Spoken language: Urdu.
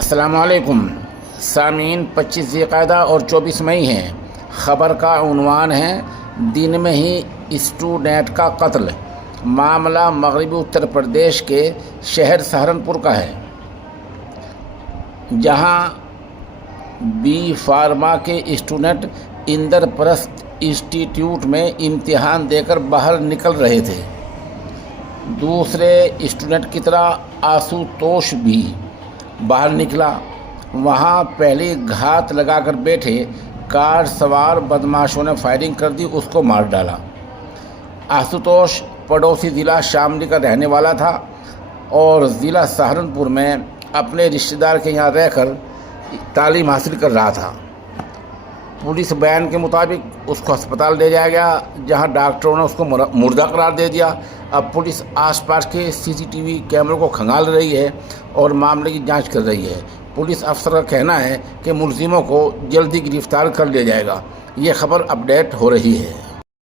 السلام علیکم سامعین، 25 ذی القعدہ اور 24 مئی ہیں۔ خبر کا عنوان ہے دن میں ہی اسٹوڈنٹ کا قتل۔ معاملہ مغربی اتر پردیش کے شہر سہارنپور کا ہے، جہاں بی فارما کے اسٹوڈنٹ اندر پرست انسٹی ٹیوٹ میں امتحان دے کر باہر نکل رہے تھے۔ دوسرے اسٹوڈنٹ کی طرح آشوتوش بھی باہر نکلا۔ وہاں پہلی گھات لگا کر بیٹھے کار سوار بدماشوں نے فائرنگ کر دی، اس کو مار ڈالا۔ آشوتوش پڑوسی ضلع شاملی کا رہنے والا تھا اور ضلع سہارنپور میں اپنے رشتہ دار کے یہاں رہ کر تعلیم حاصل کر رہا تھا۔ پولیس بیان کے مطابق اس کو ہسپتال لے جایا گیا، جہاں ڈاکٹروں نے اس کو مردہ قرار دے دیا۔ اب پولیس آس پاس کے CCTV کیمروں کو کھنگال رہی ہے اور معاملے کی جانچ کر رہی ہے۔ پولیس افسر کا کہنا ہے کہ ملزموں کو جلدی گرفتار کر لیا جائے گا۔ یہ خبر اپڈیٹ ہو رہی ہے۔